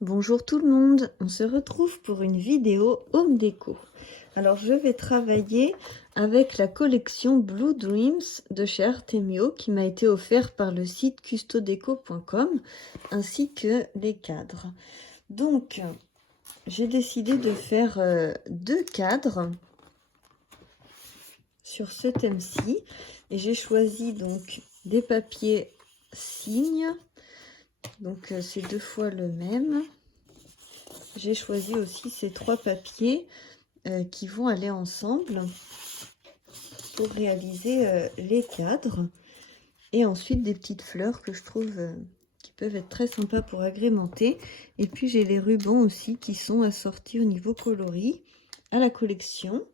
Bonjour tout le monde, on se retrouve pour une vidéo home déco. Alors je vais travailler avec la collection Blue Dreams de chez Artemio qui m'a été offert par le site custodeco.com ainsi que les cadres. Donc j'ai décidé de faire deux cadres sur ce thème-ci et j'ai choisi donc des papiers signes. Donc c'est deux fois le même. J'ai choisi aussi ces trois papiers qui vont aller ensemble pour réaliser les cadres. Et ensuite des petites fleurs que je trouve qui peuvent être très sympas pour agrémenter. Et puis j'ai les rubans aussi qui sont assortis au niveau coloris à la collection.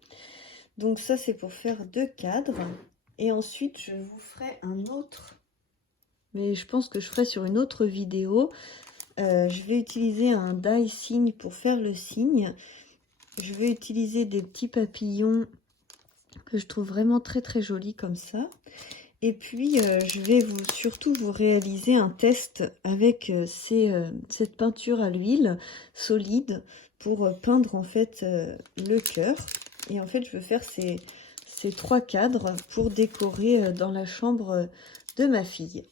Donc ça c'est pour faire deux cadres. Et ensuite je vous ferai un autre. Mais je pense que je ferai sur une autre vidéo. Je vais utiliser un die signe pour faire le signe. Je vais utiliser des petits papillons que je trouve vraiment très très jolis comme ça. Et puis je vais surtout vous réaliser un test avec cette peinture à l'huile solide pour peindre en fait le cœur. Et en fait je veux faire ces trois cadres pour décorer dans la chambre de ma fille.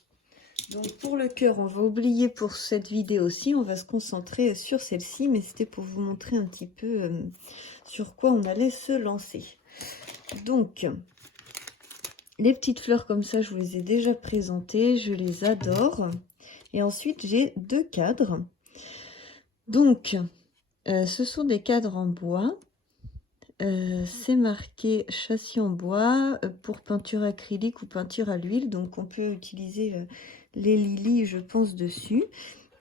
Donc pour le cœur, on va oublier pour cette vidéo-ci, on va se concentrer sur celle-ci, mais c'était pour vous montrer un petit peu sur quoi on allait se lancer. Donc, les petites fleurs comme ça, je vous les ai déjà présentées, je les adore. Et ensuite, j'ai deux cadres. Donc, ce sont des cadres en bois. C'est marqué châssis en bois pour peinture acrylique ou peinture à l'huile. Donc, on peut utiliser les lilies, je pense, dessus.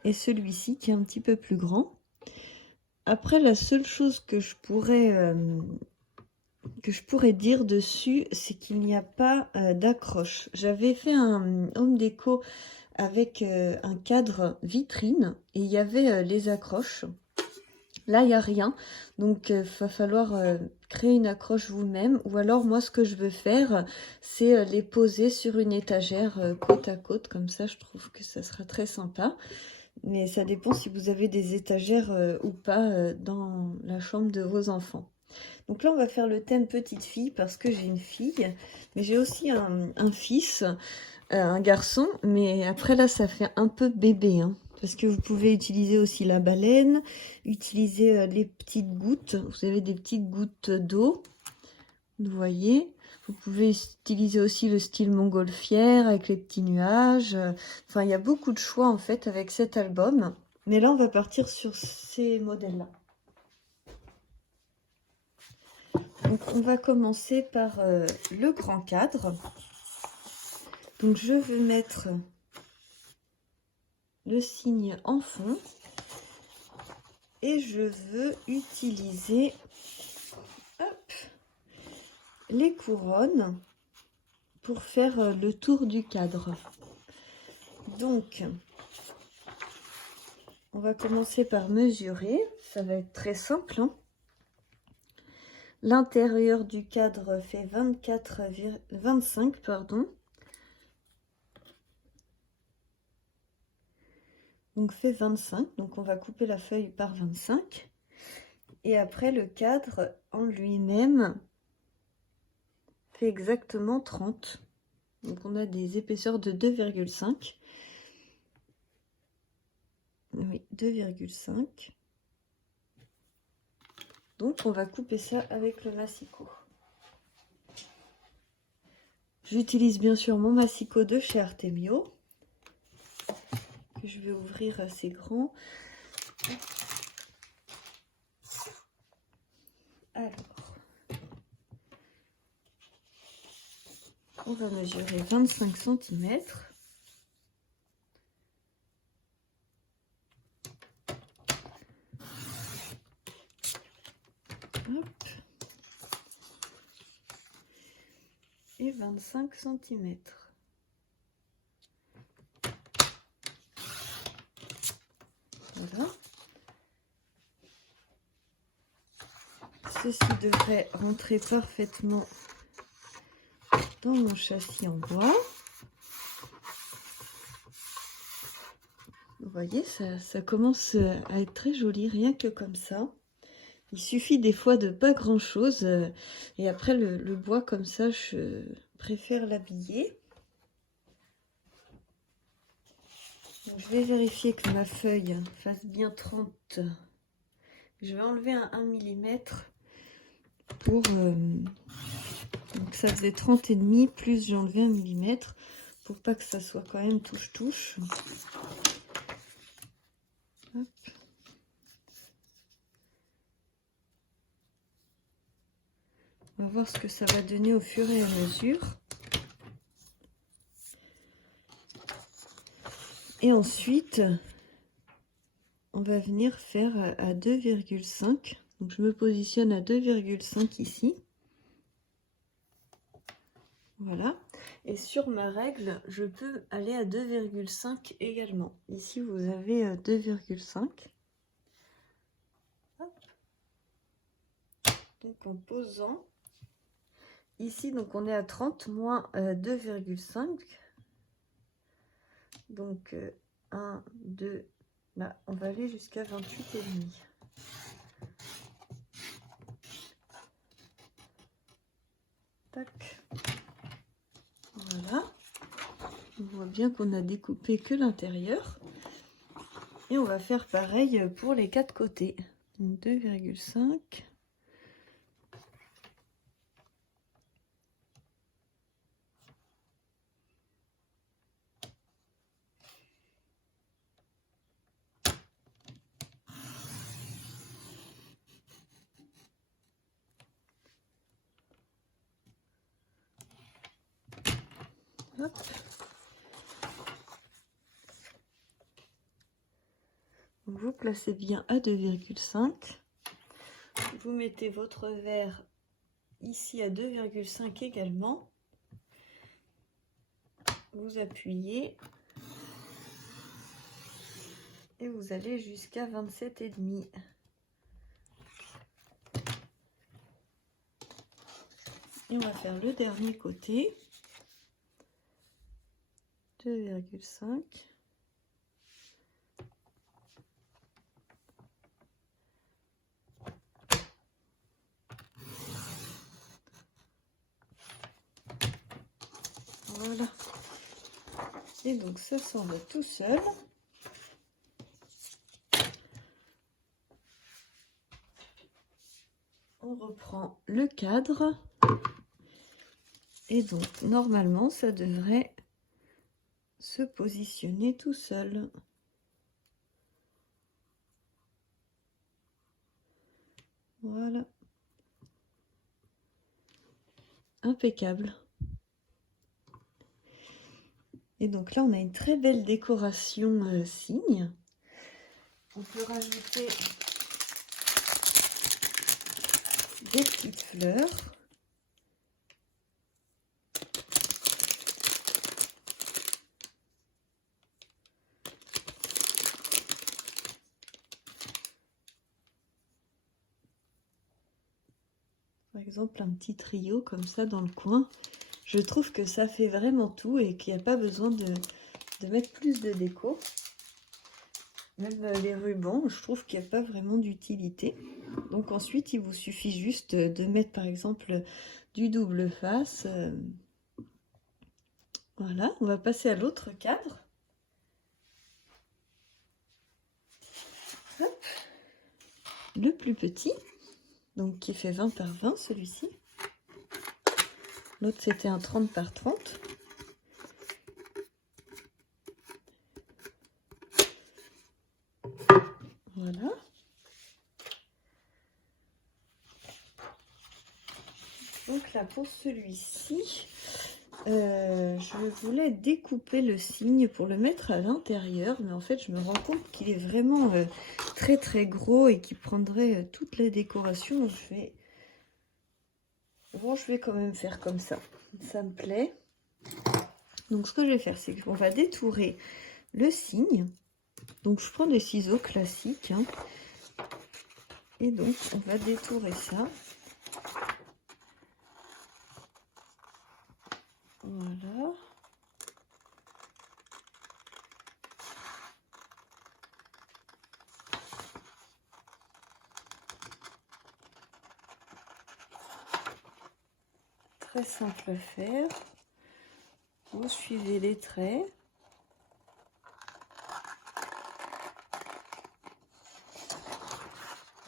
Et celui-ci qui est un petit peu plus grand. Après, la seule chose que je pourrais dire dessus, c'est qu'il n'y a pas d'accroche. J'avais fait un home déco avec un cadre vitrine et il y avait les accroches. Là, il n'y a rien, donc il va falloir créer une accroche vous-même. Ou alors, moi, ce que je veux faire, c'est les poser sur une étagère côte à côte. Comme ça, je trouve que ça sera très sympa. Mais ça dépend si vous avez des étagères ou pas dans la chambre de vos enfants. Donc là, on va faire le thème petite fille parce que j'ai une fille. Mais j'ai aussi un fils, un garçon. Mais après, là, ça fait un peu bébé, hein. Parce que vous pouvez utiliser aussi la baleine, utiliser les petites gouttes. Vous avez des petites gouttes d'eau, vous voyez. Vous pouvez utiliser aussi le style montgolfière avec les petits nuages. Enfin, il y a beaucoup de choix en fait avec cet album. Mais là, on va partir sur ces modèles-là. Donc, on va commencer par le grand cadre. Donc, je vais mettre le signe en fond et je veux utiliser les couronnes pour faire le tour du cadre. Donc on va commencer par mesurer, ça va être très simple, hein. L'intérieur du cadre fait 25 pardon. Donc fait 25, donc on va couper la feuille par 25. Et après le cadre en lui-même fait exactement 30. Donc on a des épaisseurs de 2,5. Oui, 2,5. Donc on va couper ça avec le massicot. J'utilise bien sûr mon massicot de chez Artemio, que je vais ouvrir assez grand. Alors, on va mesurer 25 cm. Hop. Et 25 cm. Voilà. Ceci devrait rentrer parfaitement dans mon châssis en bois. Vous voyez, ça commence à être très joli, rien que comme ça. Il suffit des fois de pas grand chose. Et après le bois comme ça, je préfère l'habiller. Je vais vérifier que ma feuille fasse bien 30. Je vais enlever un 1 mm pour... donc ça faisait 30,5, plus j'ai enlevé 1 mm pour pas que ça soit quand même touche-touche. Hop. On va voir ce que ça va donner au fur et à mesure. Et ensuite, on va venir faire à 2,5. Donc je me positionne à 2,5 ici. Voilà. Et sur ma règle, je peux aller à 2,5 également. Ici, vous avez 2,5. Donc en posant. Ici, donc on est à 30 moins 2,5. Donc 1, 2, là, on va aller jusqu'à 28,5. Tac. Voilà. On voit bien qu'on a découpé que l'intérieur. Et on va faire pareil pour les 4 côtés. 2,5. Hop. Donc vous placez bien à 2,5. Vous mettez votre verre ici à 2,5 également. Vous appuyez et vous allez jusqu'à 27,5. Et on va faire le dernier côté. 2,5. Voilà. Et donc ça s'en va tout seul. On reprend le cadre. Et donc normalement ça devrait se positionner tout seul. Voilà. Impeccable. Et donc là, on a une très belle décoration cygne. On peut rajouter des petites fleurs. Par exemple, un petit trio comme ça dans le coin. Je trouve que ça fait vraiment tout et qu'il n'y a pas besoin de mettre plus de déco. Même les rubans, je trouve qu'il n'y a pas vraiment d'utilité. Donc ensuite, il vous suffit juste de mettre par exemple du double face. Voilà, on va passer à l'autre cadre. Hop. Le plus petit, donc qui fait 20 par 20 celui-ci. L'autre c'était un 30 par 30. Voilà. Donc là pour celui-ci, je voulais découper le cygne pour le mettre à l'intérieur, mais en fait je me rends compte qu'il est vraiment très très gros et qu'il prendrait toute la décoration. Donc je vais quand même faire comme ça. Ça me plaît. Donc ce que je vais faire, c'est qu'on va détourer le cygne. Donc je prends des ciseaux classiques, hein, et donc on va détourer ça. Voilà. très simple à faire. Vous suivez les traits.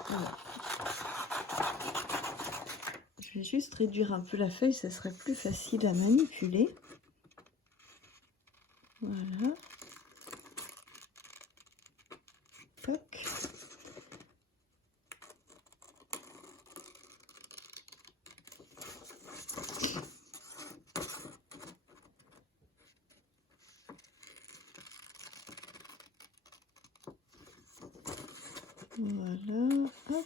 Voilà. Je vais juste réduire un peu la feuille, ça serait plus facile à manipuler. Voilà. Toc. Voilà, hop.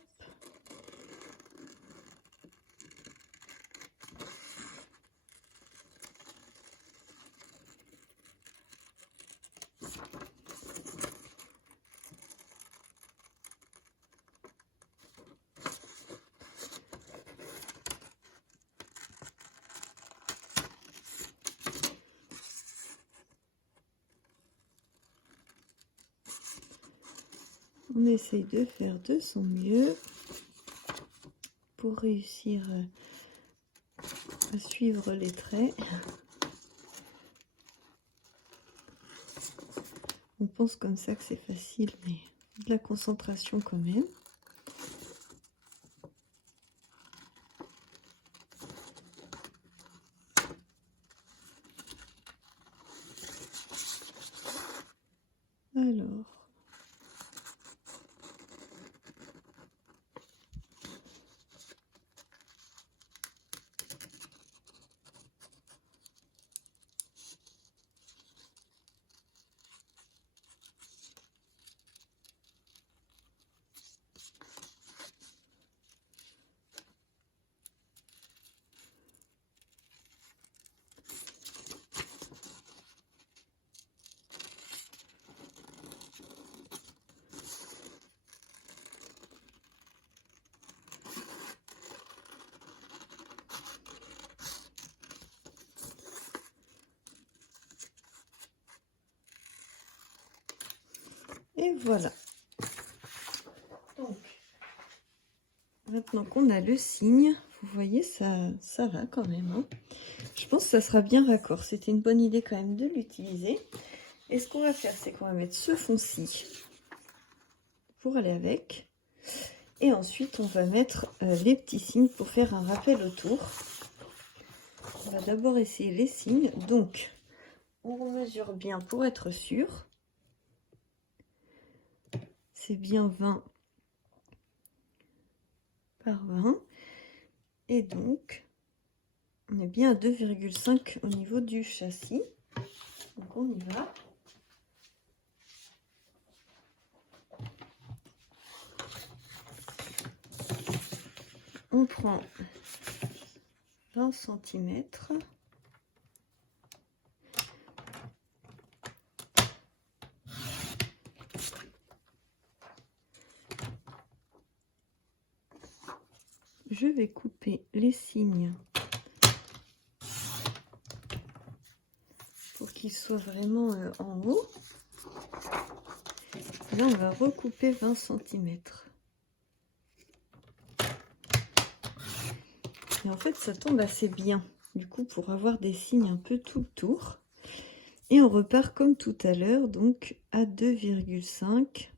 On essaye de faire de son mieux pour réussir à suivre les traits. On pense comme ça que c'est facile, mais de la concentration quand même. Alors, et voilà. Donc, maintenant qu'on a le signe, vous voyez, ça va quand même. Hein. Je pense que ça sera bien raccord. C'était une bonne idée quand même de l'utiliser. Et ce qu'on va faire, c'est qu'on va mettre ce fond-ci pour aller avec. Et ensuite, on va mettre les petits signes pour faire un rappel autour. On va d'abord essayer les signes. Donc, on mesure bien pour être sûr. C'est bien 20 par 20. Et donc, on est bien à 2,5 au niveau du châssis. Donc, on y va. On prend 20 cm. Je vais couper les signes pour qu'ils soient vraiment en haut. Là, on va recouper 20 cm. Et en fait, ça tombe assez bien, du coup, pour avoir des signes un peu tout le tour. Et on repart comme tout à l'heure, donc à 2,5.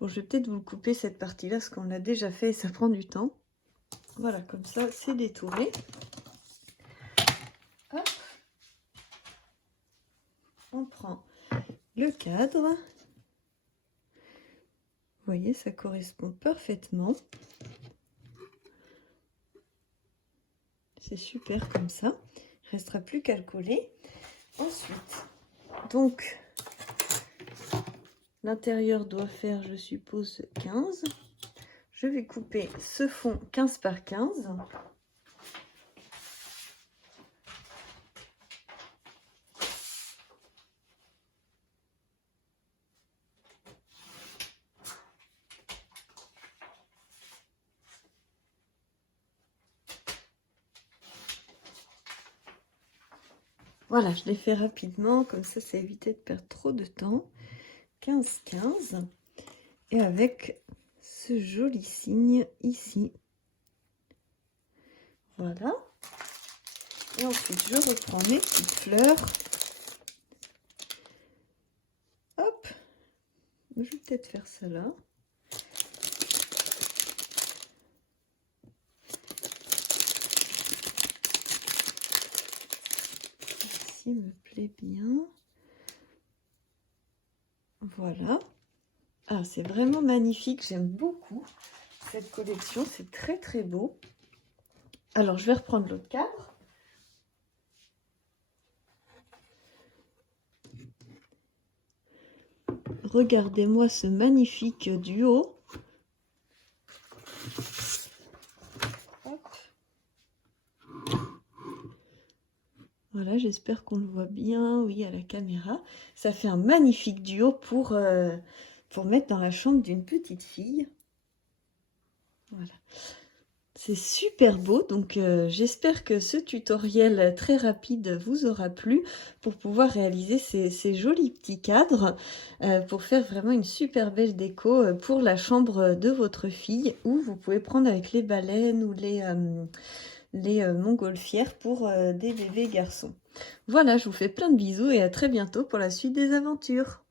Bon, je vais peut-être vous couper cette partie-là, parce qu'on l'a déjà fait et ça prend du temps. Voilà, comme ça, c'est détouré. Hop. On prend le cadre. Vous voyez, ça correspond parfaitement. C'est super comme ça. Il ne restera plus qu'à le coller. Ensuite, donc, l'intérieur doit faire, je suppose, 15. Je vais couper ce fond 15 par 15. Voilà, je l'ai fait rapidement, comme ça évité de perdre trop de temps. 15-15. Et avec ce joli signe ici. Voilà. Et ensuite, je reprends mes petites fleurs. Hop, je vais peut-être faire ça là. Ceci me plaît bien. Voilà. Ah, c'est vraiment magnifique, j'aime beaucoup cette collection, c'est très très beau. Alors, je vais reprendre l'autre cadre. Regardez-moi ce magnifique duo. Hop. Voilà, j'espère qu'on le voit bien, oui, à la caméra. Ça fait un magnifique duo pour mettre dans la chambre d'une petite fille. Voilà. C'est super beau, donc j'espère que ce tutoriel très rapide vous aura plu pour pouvoir réaliser ces jolis petits cadres pour faire vraiment une super belle déco pour la chambre de votre fille, ou vous pouvez prendre avec les baleines ou les montgolfières pour des bébés garçons. Voilà, je vous fais plein de bisous et à très bientôt pour la suite des aventures.